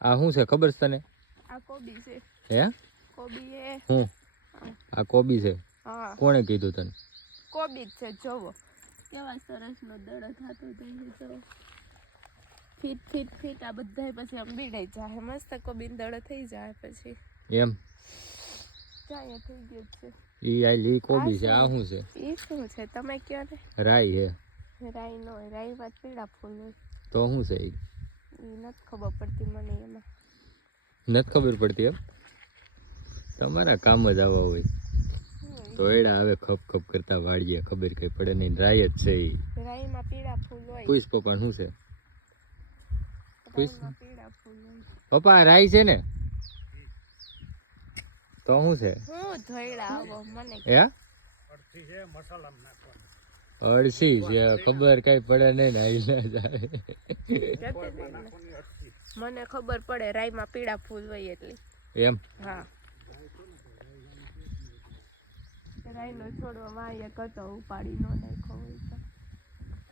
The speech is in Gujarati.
આ શું છે ખબર છે તને? આ કોબી છે. હે? કોબી એ હું આ કોબી છે? હા કોણે કીધું તને? કોબી જ છે. જોવો કેવા સરસ નો દડો થતો જાય છે. ફીટ ફીટ ફીટ આ બધાય પછી આમ બીડાઈ જાય. મસ્ત કોબી દડો થઈ જાય પછી એમ જાય થઈ ગયું છે. ઈ આ લી કોબી છે. આ શું છે? ઈ શું છે તમે કયો ને? રાઈ હે. રાઈ નો હોય. રાઈ માં પીળા ફૂલ હોય. તો શું છે ઈ? ઈ નથી ખબર પડતી મને એમાં. નથી ખબર પડતી એમ? તમારા કામ જ આવા હોય. તોયડા આવે ખપ ખપ કરતા વાળીએ ખબર કઈ પડે નહીં. રાઈ જ છે ઈ. રાઈ માં પીળા ફૂલ હોય. પૂછ પપ્પા શું છે? પૂછ પીળા ફૂલ હોય. પપ્પા રાઈ છે ને? તો શું છે? હું ધોઈડા આવો મને હે? અળસી છે ખબર કઈ પડે નહીં ને આઈ ના જાય. મને ખબર પડે રાઈ માં પીળા ફૂલ હોય એટલે. એમ? હા રાઈ નો છોડવો વાય કતો ઉપાડી નો નાખો હોય તો